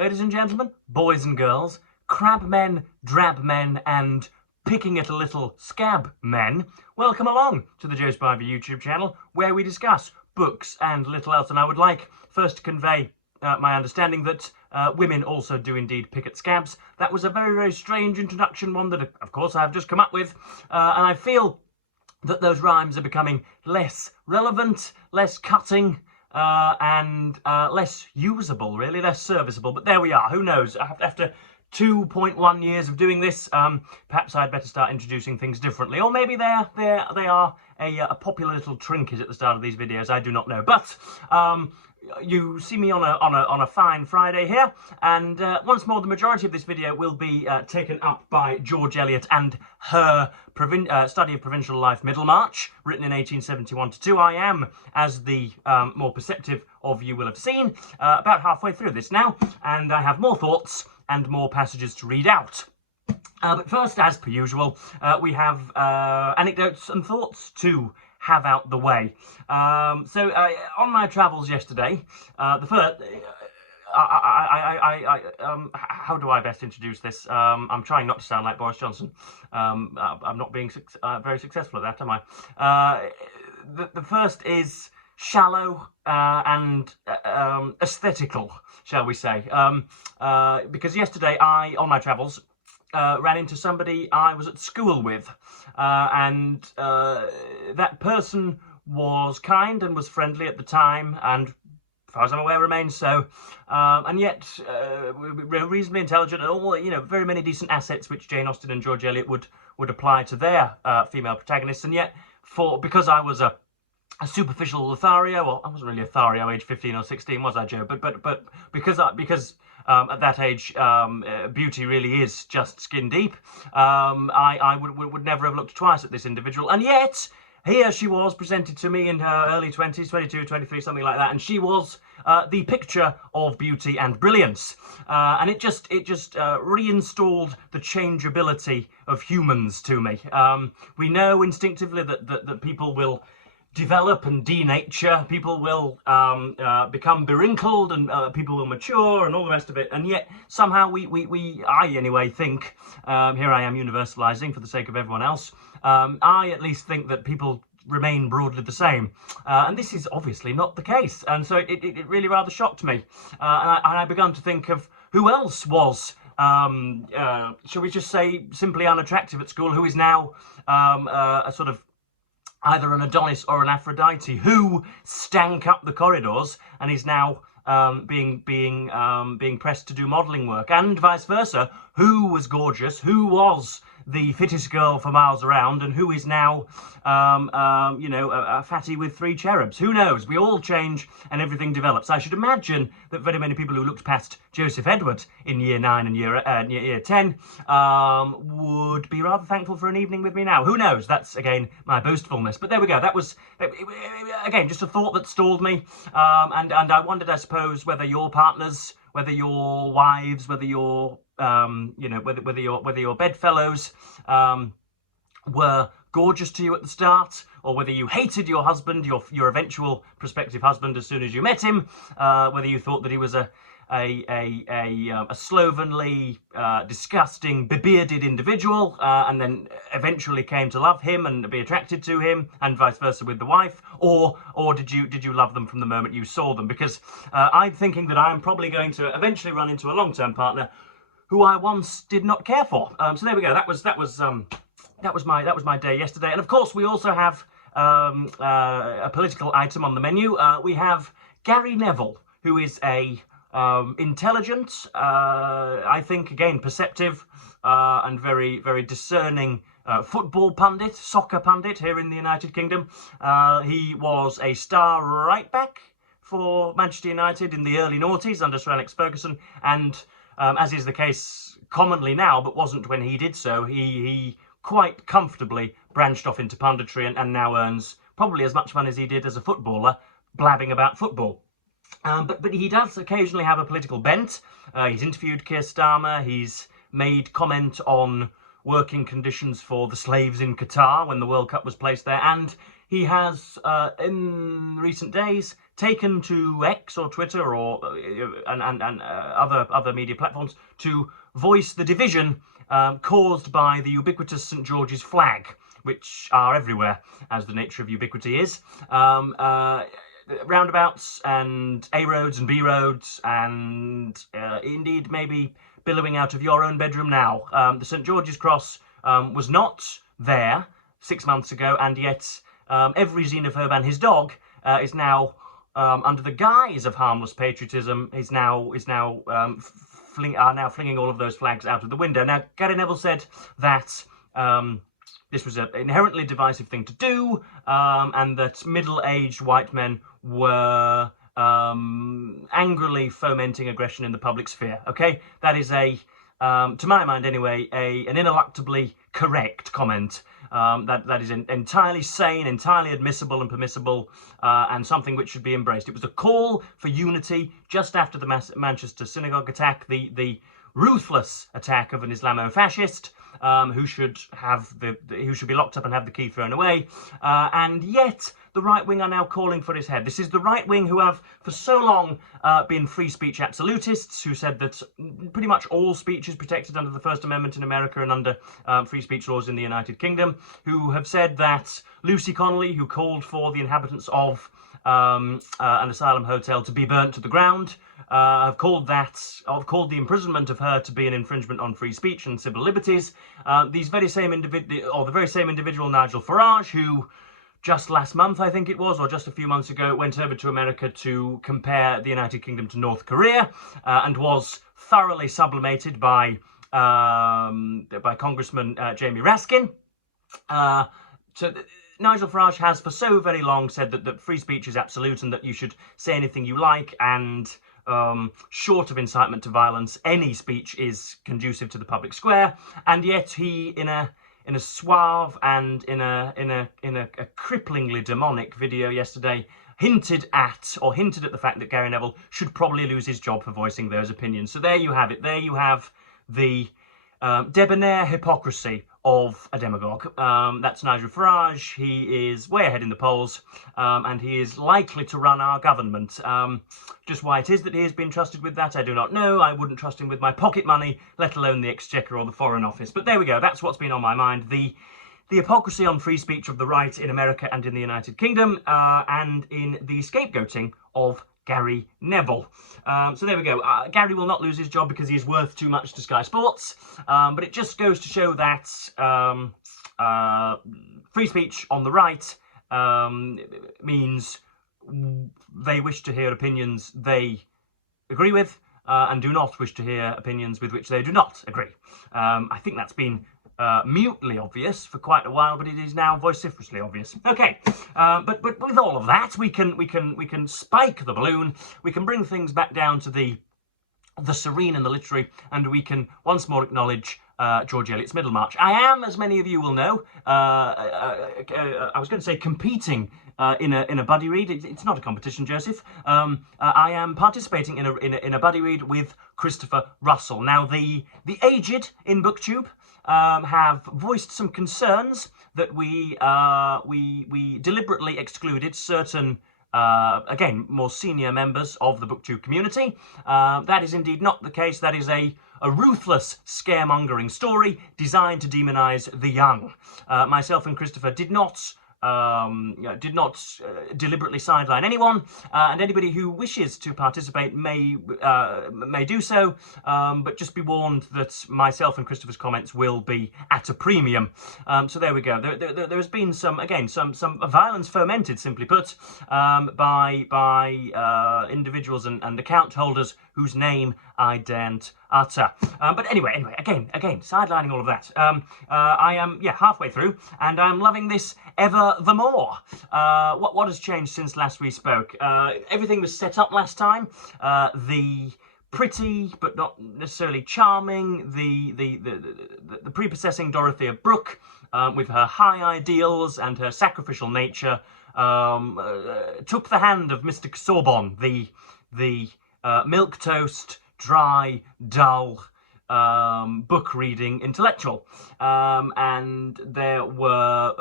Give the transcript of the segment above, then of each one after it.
ladies and gentlemen, boys and girls, crab men, drab men, and picking it a little scab men, welcome along to the Joe Spivey YouTube channel, where we discuss books and little else. And I would like first to convey my understanding that women also do indeed pick at scabs. That was a very, very strange introduction, one that, of course, I have just come up with, and I feel that those rhymes are becoming less relevant, less cutting, and less usable, really, less serviceable. But there we are. Who knows? After 2.1 years of doing this, perhaps I'd better start introducing things differently, or maybe they are a popular little trinket at the start of these videos. I do not know, but you see me on a fine Friday here, and once more the majority of this video will be taken up by George Eliot and her study of provincial life, Middlemarch, written in 1871-2. I am, as the more perceptive of you will have seen, about halfway through this now, and I have more thoughts and more passages to read out. But first, as per usual, we have anecdotes and thoughts to have out the way. So on my travels yesterday, the first, how do I best introduce this? I'm trying not to sound like Boris Johnson. I'm not being very successful at that, am I? The first is shallow and aesthetical, shall we say? Because yesterday on my travels, ran into somebody I was at school with, and that person was kind and was friendly at the time, and as far as I'm aware remains so, and yet reasonably intelligent, and all, you know, very many decent assets which Jane Austen and George Eliot would apply to their female protagonists. And yet, because I was a superficial Lothario, well, I wasn't really a Lothario age 15 or 16, was I, Joe? But because at that age, beauty really is just skin deep, I would never have looked twice at this individual. And yet, here she was presented to me in her early 20s, 22, 23, something like that, and she was the picture of beauty and brilliance. And it just reinstalled the changeability of humans to me. We know instinctively that people will develop and denature, people will become bewrinkled, and people will mature and all the rest of it, and yet somehow I anyway think, here I am universalizing for the sake of everyone else, I at least think that people remain broadly the same, and this is obviously not the case, and so it really rather shocked me, and I began to think of who else was shall we just say simply unattractive at school, who is now a sort of either an Adonis or an Aphrodite, who stank up the corridors and is now being pressed to do modelling work, and vice versa, who was gorgeous, who was the fittest girl for miles around, and who is now, you know, a fatty with 3 cherubs. Who knows? We all change and everything develops. I should imagine that very many people who looked past Joseph Edward in year 9 and year 10 would be rather thankful for an evening with me now. Who knows? That's, again, my boastfulness. But there we go. That was, again, just a thought that stalled me. And I wondered, I suppose, whether your partners, whether your wives, whether your you know, whether your bedfellows were gorgeous to you at the start, or whether you hated your husband, your eventual prospective husband, as soon as you met him, whether you thought that he was a slovenly, disgusting, bebearded individual, and then eventually came to love him and be attracted to him, and vice versa with the wife, or did you love them from the moment you saw them? Because I'm thinking that I'm probably going to eventually run into a long-term partner who I once did not care for. So there we go. That was my day yesterday. And of course, we also have a political item on the menu. We have Gary Neville, who is a intelligent, I think, again, perceptive and very, very discerning football pundit, soccer pundit here in the United Kingdom. He was a star right back for Manchester United in the early noughties under Sir Alex Ferguson, and as is the case commonly now, but wasn't when he did so, he quite comfortably branched off into punditry and now earns probably as much money as he did as a footballer, blabbing about football. But he does occasionally have a political bent. He's interviewed Keir Starmer, he's made comment on working conditions for the slaves in Qatar when the World Cup was placed there, and he has, in recent days, taken to X or Twitter or other media platforms to voice the division caused by the ubiquitous St George's flag, which are everywhere, as the nature of ubiquity is. Roundabouts and A roads and B roads, and indeed maybe billowing out of your own bedroom now. The St George's Cross was not there 6 months ago, and yet every xenophobe and his dog is now, under the guise of harmless patriotism, is now flinging all of those flags out of the window. Now, Gary Neville said that this was an inherently divisive thing to do, and that middle-aged white men were angrily fomenting aggression in the public sphere. Okay, that is to my mind anyway, an ineluctably correct comment. That is entirely sane, entirely admissible and permissible, and something which should be embraced. It was a call for unity just after the Manchester synagogue attack, the ruthless attack of an Islamo-fascist who should be locked up and have the key thrown away, and yet the right wing are now calling for his head. This is the right wing who have for so long been free speech absolutists, who said that pretty much all speech is protected under the First Amendment in America and under free speech laws in the United Kingdom, who have said that Lucy Connolly, who called for the inhabitants of an asylum hotel to be burnt to the ground, have called the imprisonment of her to be an infringement on free speech and civil liberties. The very same individual, Nigel Farage, who just last month, I think it was, or just a few months ago, went over to America to compare the United Kingdom to North Korea, and was thoroughly sublimated by Congressman Jamie Raskin. Nigel Farage has for so very long said that free speech is absolute and that you should say anything you like, and short of incitement to violence, any speech is conducive to the public square. And yet he, in a suave and in a cripplingly demonic video yesterday, hinted at the fact that Gary Neville should probably lose his job for voicing those opinions. So there you have it. There you have the debonair hypocrisy of a demagogue. That's Nigel Farage. He is way ahead in the polls, and he is likely to run our government. Just why it is that he has been trusted with that, I do not know. I wouldn't trust him with my pocket money, let alone the Exchequer or the Foreign Office. But there we go. That's what's been on my mind. The hypocrisy on free speech of the right in America and in the United Kingdom, and in the scapegoating of Gary Neville. So there we go. Gary will not lose his job because he is worth too much to Sky Sports, but it just goes to show that free speech on the right means they wish to hear opinions they agree with, and do not wish to hear opinions with which they do not agree. I think that's been mutely obvious for quite a while, but it is now vociferously obvious. Okay, but with all of that, we can spike the balloon. We can bring things back down to the serene and the literary, and we can once more acknowledge George Eliot's Middlemarch. I am, as many of you will know, I was going to say competing in a buddy read. It's not a competition, Joseph. I am participating in a buddy read with Christopher Russell. Now, the aged in BookTube have voiced some concerns that we deliberately excluded certain, again, more senior members of the BookTube community. That is indeed not the case. That is a ruthless scaremongering story designed to demonise the young. Myself and Christopher did not deliberately sideline anyone, and anybody who wishes to participate may do so, but just be warned that myself and Christopher's comments will be at a premium. So there we go. There has been some violence fomented, simply put, by individuals and account holders whose name I daren't utter. But anyway, again, sidelining all of that. I am, halfway through, and I'm loving this ever the more. What has changed since last we spoke? Everything was set up last time. The pretty, but not necessarily charming, the prepossessing Dorothea Brooke, with her high ideals and her sacrificial nature, took the hand of Mr. Sorbonne, the milquetoast, dry, dull, book-reading intellectual. And there were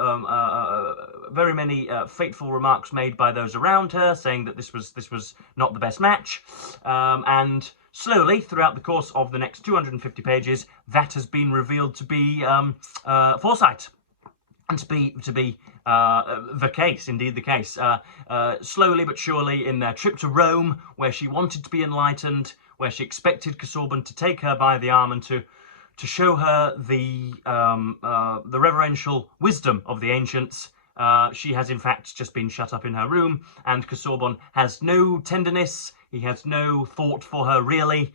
very many fateful remarks made by those around her, saying that this was not the best match, and slowly throughout the course of the next 250 pages, that has been revealed to be foresight. And to be the case, indeed the case. Slowly but surely, in their trip to Rome, where she wanted to be enlightened, where she expected Casaubon to take her by the arm and to show her the reverential wisdom of the ancients, she has in fact just been shut up in her room, and Casaubon has no tenderness. He has no thought for her, really.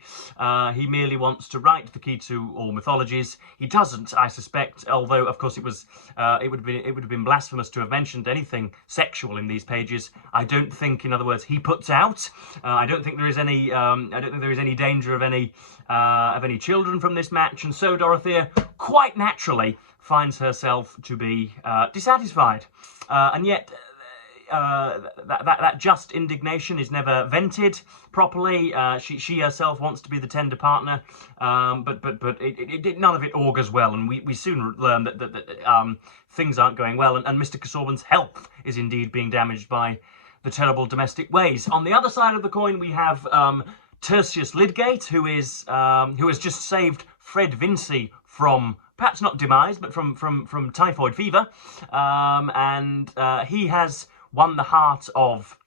He merely wants to write the key to all mythologies. He doesn't, I suspect, although, of course, it would have been blasphemous to have mentioned anything sexual in these pages. I don't think, in other words, he puts out. I don't think there is any. I don't think there is any danger of any children from this match, and so Dorothea, quite naturally, finds herself to be dissatisfied, and yet. That just indignation is never vented properly. She herself wants to be the tender partner, but none of it augurs well, and we soon learn that things aren't going well, and Mr. Casaubon's health is indeed being damaged by the terrible domestic ways. On the other side of the coin, we have Tertius Lydgate, who has just saved Fred Vincy from, perhaps not demise, but from typhoid fever, and he has won the heart of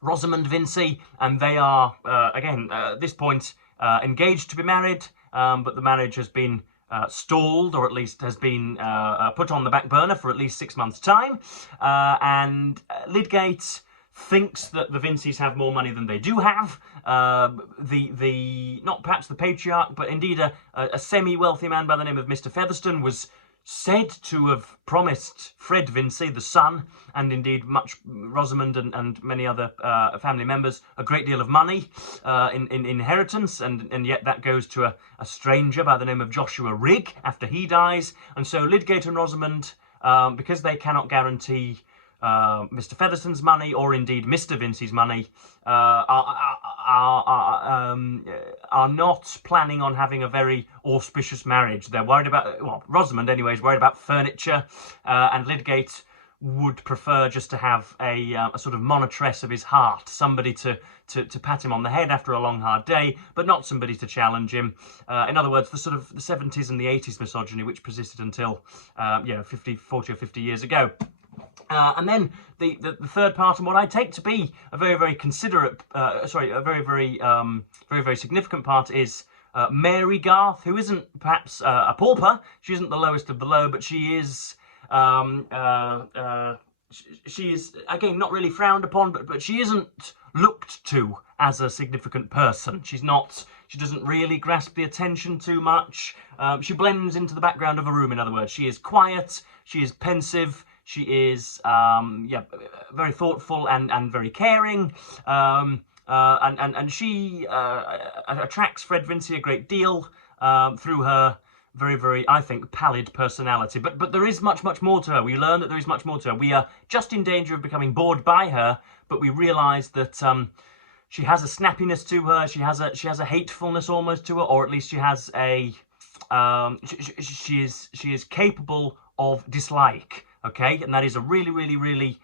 Rosamond Vincy, and they are, again, at this point, engaged to be married, but the marriage has been stalled, or at least has been put on the back burner for at least 6 months' time, and Lydgate thinks that the Vincys have more money than they do have. Not perhaps the patriarch, but indeed a semi-wealthy man by the name of Mr. Featherstone was said to have promised Fred Vincy, the son, and indeed Rosamond and many other family members, a great deal of money in inheritance, and yet that goes to a stranger by the name of Joshua Rigg after he dies. And so Lydgate and Rosamond, because they cannot guarantee Mr. Featherstone's money, or indeed Mr. Vincy's money, are not planning on having a very auspicious marriage. They're worried about, well, Rosamond anyway is worried about furniture, and Lydgate would prefer just to have a sort of monitress of his heart, somebody to pat him on the head after a long hard day, but not somebody to challenge him. In other words, the sort of the 70s and the 80s misogyny which persisted until 40 or 50 years ago. And then the third part, and what I take to be a very, very considerate, a very, very significant part, is Mary Garth, who isn't perhaps a pauper. She isn't the lowest of the low, but she is again not really frowned upon, but she isn't looked to as a significant person. She doesn't really grasp the attention too much. She blends into the background of a room. In other words, she is quiet. She is pensive. She is very thoughtful and very caring, and she attracts Fred Vincy a great deal through her very, very, I think, pallid personality. But there is much more to her. We learn that there is much more to her. We are just in danger of becoming bored by her, but we realise that she has a snappiness to her. She has a hatefulness almost to her, or at least she has a she is capable of dislike. Okay, and that is a really, really, really,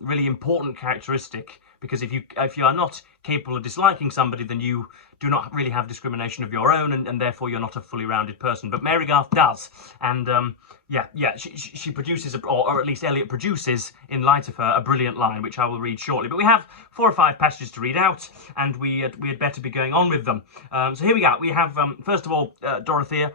really important characteristic, because if you are not capable of disliking somebody, then you do not really have discrimination of your own, and therefore you're not a fully rounded person. But Mary Garth does, and she produces, or at least Eliot produces, in light of her, a brilliant line, which I will read shortly. But we have 4 or 5 passages to read out, and we had better be going on with them. So here we go. We have first of all Dorothea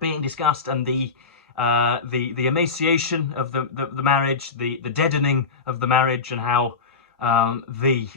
being discussed, and the emaciation of the marriage, the deadening of the marriage, and how the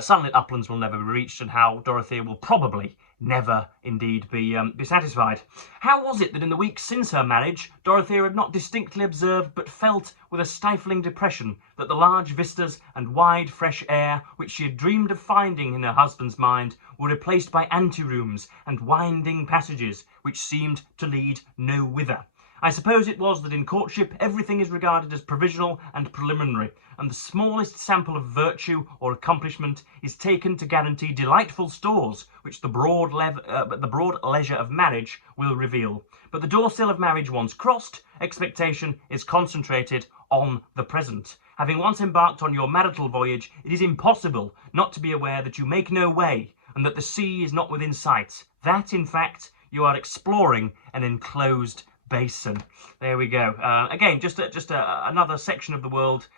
sunlit uplands will never be reached, and how Dorothea will probably never indeed be satisfied. How was it that in the weeks since her marriage, Dorothea had not distinctly observed, but felt with a stifling depression, that the large vistas and wide fresh air which she had dreamed of finding in her husband's mind were replaced by anterooms and winding passages which seemed to lead no whither? I suppose it was that in courtship everything is regarded as provisional and preliminary, and the smallest sample of virtue or accomplishment is taken to guarantee delightful stores which the broad leisure of marriage will reveal. But the doorsill of marriage once crossed, expectation is concentrated on the present. Having once embarked on your marital voyage, it is impossible not to be aware that you make no way, and that the sea is not within sight. That, in fact, you are exploring an enclosed basin. There we go. Again, just another section of the world,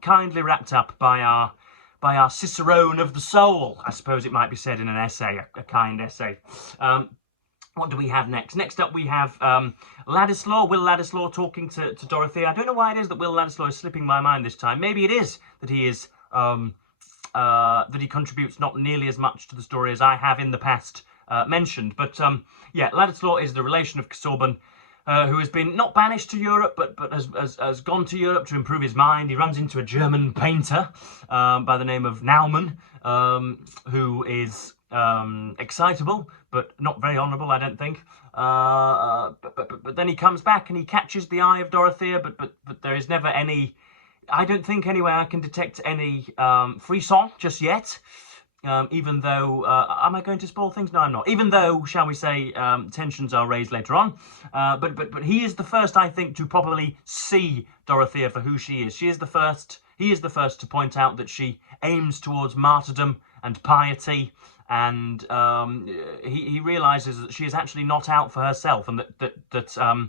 kindly wrapped up by our cicerone of the soul, I suppose it might be said in an essay, a kind essay. What do we have next? Next up we have Ladislaw, Will Ladislaw talking to Dorothea. I don't know why it is that Will Ladislaw is slipping my mind this time. Maybe it is that he is that he contributes not nearly as much to the story as I have in the past mentioned. But yeah, Ladislaw is the relation of Casaubon, who has been not banished to Europe, but has gone to Europe to improve his mind. He runs into a German painter by the name of Naumann, who is excitable, but not very honourable, I don't think. But then he comes back and he catches the eye of Dorothea, but there is never any, I don't think anyway I can detect any frisson just yet. Even though, am I going to spoil things? No, I'm not. Even though, shall we say, tensions are raised later on. But he is the first, I think, to properly see Dorothea for who she is. He is the first to point out that she aims towards martyrdom and piety, and he realises that she is actually not out for herself, and that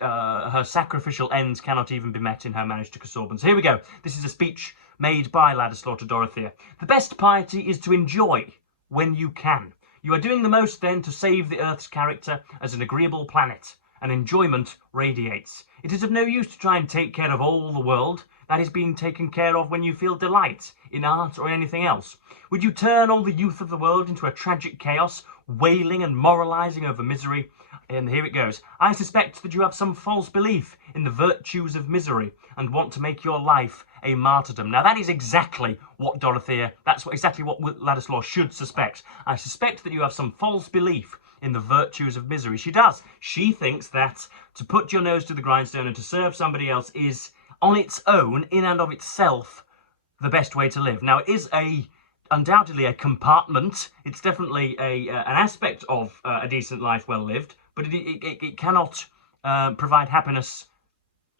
her sacrificial ends cannot even be met in her marriage to Casaubon. So here we go. This is a speech made by Ladislaw to Dorothea. The best piety is to enjoy when you can. You are doing the most then to save the earth's character as an agreeable planet, and enjoyment radiates. It is of no use to try and take care of all the world. That is being taken care of when you feel delight in art or anything else. Would you turn all the youth of the world into a tragic chaos, wailing and moralising over misery? And here it goes. I suspect that you have some false belief in the virtues of misery and want to make your life a martyrdom. Now that is exactly what Dorothea, exactly what Ladislaw should suspect. I suspect that you have some false belief in the virtues of misery. She does. She thinks that to put your nose to the grindstone and to serve somebody else is, on its own, in and of itself, the best way to live. Now it is undoubtedly a compartment. It's definitely an aspect of a decent life well lived, but it cannot provide happiness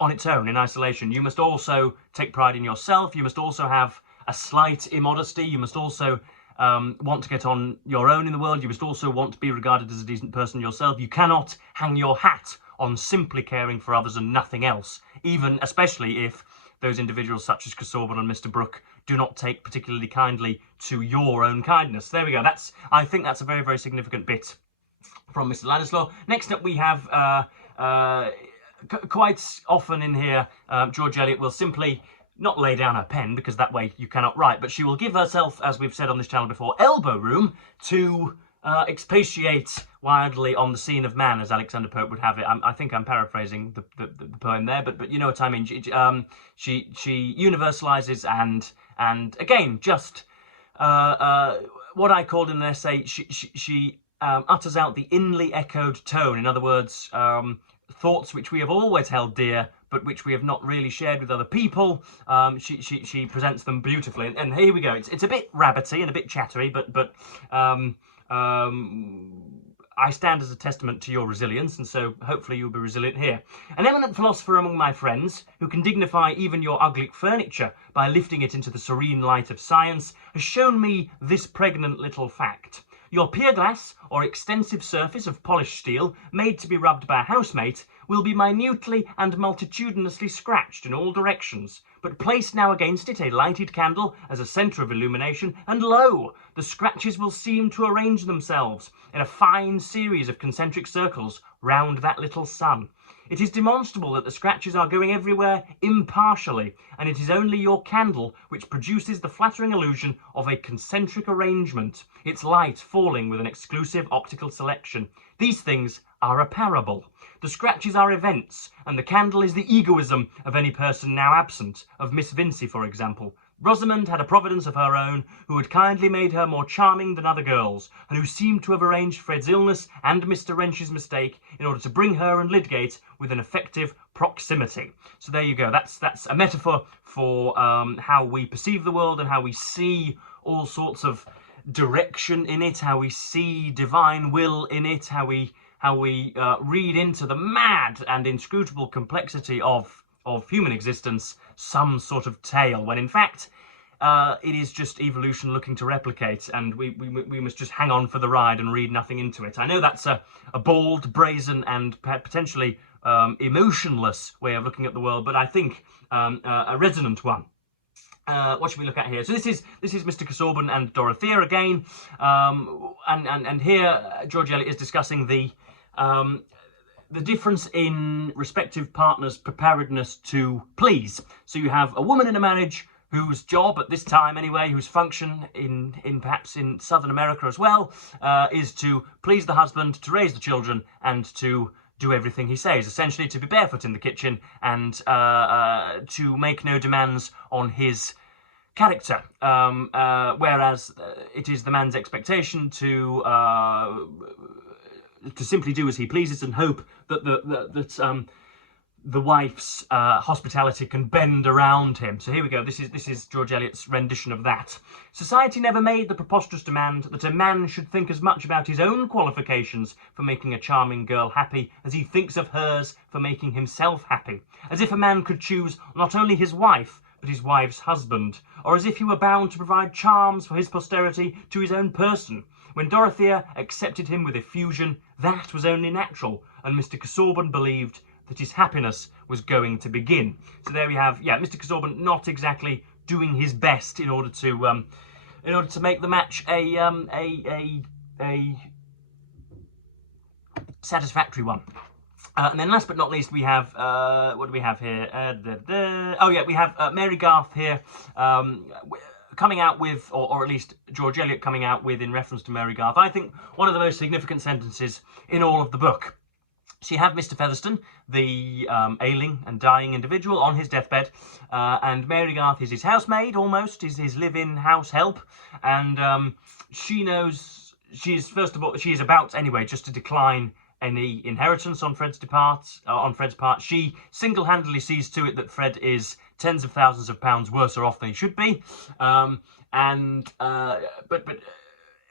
on its own, in isolation. You must also take pride in yourself. You must also have a slight immodesty. You must also want to get on your own in the world. You must also want to be regarded as a decent person yourself. You cannot hang your hat on simply caring for others and nothing else, especially if those individuals such as Casaubon and Mr. Brooke do not take particularly kindly to your own kindness. There we go. I think that's a very, very significant bit from Mr. Ladislaw. Next up we have, quite often in here, George Eliot will simply not lay down her pen, because that way you cannot write, but she will give herself, as we've said on this channel before, elbow room to expatiate wildly on the scene of man, as Alexander Pope would have it. I think I'm paraphrasing the poem there, but you know what I mean. She universalizes and again, just what I called in an essay, she utters out the inly echoed tone. In other words, thoughts which we have always held dear, but which we have not really shared with other people. She presents them beautifully, and here we go. It's a bit rabbity and a bit chattery, but I stand as a testament to your resilience, and so hopefully you'll be resilient here. An eminent philosopher among my friends, who can dignify even your ugly furniture by lifting it into the serene light of science, has shown me this pregnant little fact. Your pier glass, or extensive surface of polished steel, made to be rubbed by a housemate, will be minutely and multitudinously scratched in all directions, but place now against it a lighted candle as a centre of illumination, and lo! The scratches will seem to arrange themselves in a fine series of concentric circles round that little sun. It is demonstrable that the scratches are going everywhere impartially, and it is only your candle which produces the flattering illusion of a concentric arrangement, its light falling with an exclusive optical selection. These things are a parable. The scratches are events, and the candle is the egoism of any person now absent, of Miss Vincey, for example. Rosamond had a providence of her own, who had kindly made her more charming than other girls, and who seemed to have arranged Fred's illness and Mr. Wrench's mistake in order to bring her and Lydgate within effective proximity. So there you go. That's a metaphor for how we perceive the world and how we see all sorts of direction in it, how we see divine will in it, how we read into the mad and inscrutable complexity of of human existence some sort of tale, when in fact it is just evolution looking to replicate, and we must just hang on for the ride and read nothing into it. I know that's a bold, brazen, and potentially emotionless way of looking at the world, but I think a resonant one. What should we look at here? So this is Mr. Casaubon and Dorothea again, and here George Eliot is discussing the difference in respective partners' preparedness to please. So you have a woman in a marriage whose job at this time anyway, whose function in perhaps in Southern America as well, is to please the husband, to raise the children, and to do everything he says, essentially to be barefoot in the kitchen and to make no demands on his character, whereas it is the man's expectation to simply do as he pleases and hope that the wife's hospitality can bend around him. So here we go. This is George Eliot's rendition of that. Society never made the preposterous demand that a man should think as much about his own qualifications for making a charming girl happy as he thinks of hers for making himself happy. As if a man could choose not only his wife, but his wife's husband, or as if he were bound to provide charms for his posterity to his own person. When Dorothea accepted him with effusion, that was only natural, and Mr. Casaubon believed that his happiness was going to begin. So there we have, Mr. Casaubon not exactly doing his best in order to make the match a satisfactory one. And then last but not least, we have, what do we have here? We have Mary Garth here, coming out with, or at least George Eliot coming out with, in reference to Mary Garth, I think one of the most significant sentences in all of the book. So you have Mr. Featherstone, the ailing and dying individual, on his deathbed, and Mary Garth is his housemaid, almost, is his live-in house help, and she knows, first of all, she is about, anyway, just to decline any inheritance on Fred's part. She single-handedly sees to it that Fred is tens of thousands of pounds worse off than he should be, but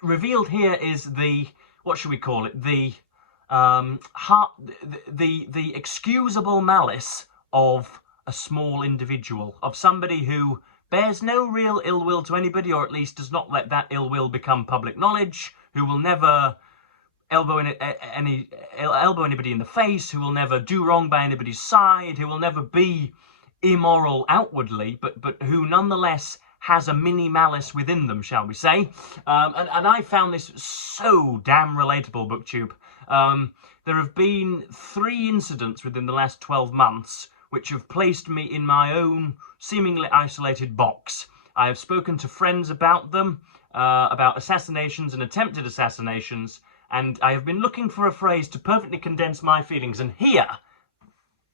revealed here is the, what should we call it, the excusable malice of a small individual, of somebody who bears no real ill will to anybody, or at least does not let that ill will become public knowledge, who will never elbow anybody in the face, who will never do wrong by anybody's side, who will never be immoral outwardly, but who nonetheless has a mini malice within them, shall we say. And I found this so damn relatable, BookTube. There have been 3 incidents within the last 12 months which have placed me in my own seemingly isolated box. I have spoken to friends about them, about assassinations and attempted assassinations, and I have been looking for a phrase to perfectly condense my feelings, and here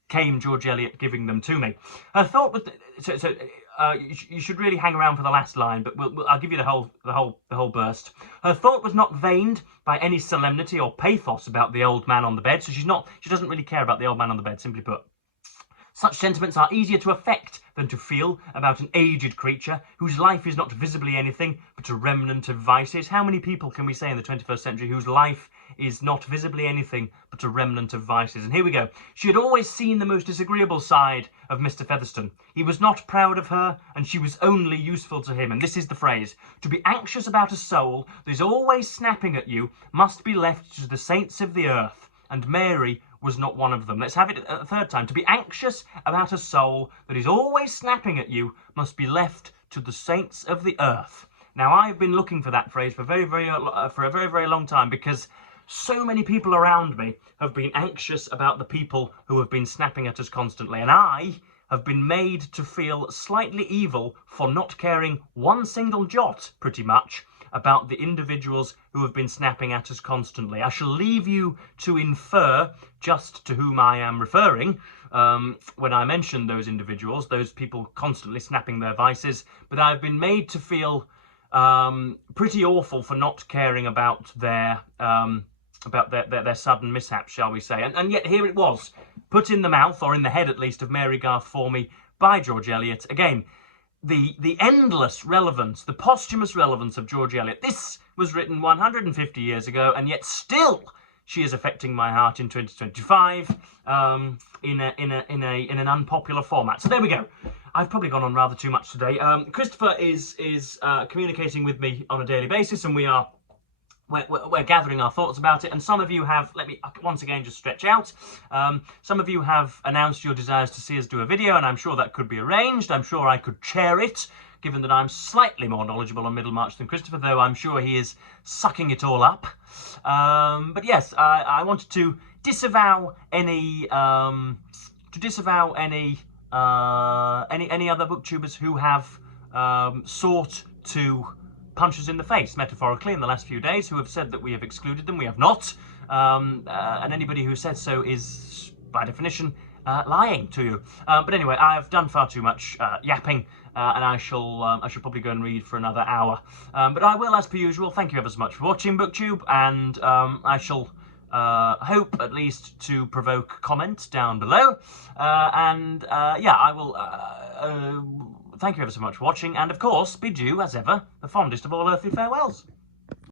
came George Eliot giving them to me. Her thought was, you should really hang around for the last line, but I'll give you the whole burst. Her thought was not veined by any solemnity or pathos about the old man on the bed, so she doesn't really care about the old man on the bed, simply put. Such sentiments are easier to affect than to feel about an aged creature whose life is not visibly anything but a remnant of vices. How many people can we say in the 21st century whose life is not visibly anything but a remnant of vices? And here we go. She had always seen the most disagreeable side of Mr. Featherstone. He was not proud of her, and she was only useful to him. And this is the phrase: to be anxious about a soul that is always snapping at you must be left to the saints of the earth. And Mary was not one of them. Let's have it a third time. To be anxious about a soul that is always snapping at you must be left to the saints of the earth. Now, I've been looking for that phrase for a very, very long time, because so many people around me have been anxious about the people who have been snapping at us constantly, and I have been made to feel slightly evil for not caring one single jot, pretty much, about the individuals who have been snapping at us constantly. I shall leave you to infer just to whom I am referring when I mention those individuals, those people constantly snapping their vices, but I've been made to feel pretty awful for not caring about their sudden mishaps, shall we say. And yet here it was, put in the mouth, or in the head at least, of Mary Garth for me by George Eliot. Again, the endless relevance, the posthumous relevance of George Eliot. This was written 150 years ago, and yet still she is affecting my heart in 2025 in an unpopular format. So there we go. I've probably gone on rather too much today. Christopher is communicating with me on a daily basis, and we're gathering our thoughts about it. And some of you have, let me once again just stretch out. Some of you have announced your desires to see us do a video, and I'm sure that could be arranged. I'm sure I could chair it, given that I'm slightly more knowledgeable on Middlemarch than Christopher, though I'm sure he is sucking it all up. But yes, I wanted to disavow any other booktubers who have sought to punch us in the face, metaphorically, in the last few days, who have said that we have excluded them. We have not. And anybody who said so is, by definition, lying to you. But anyway, I have done far too much yapping, and I shall probably go and read for another hour. But I will, as per usual, thank you ever so much for watching BookTube, and I shall hope at least to provoke comment down below. Yeah, I will thank you ever so much for watching, and of course bid you, as ever, the fondest of all earthly farewells.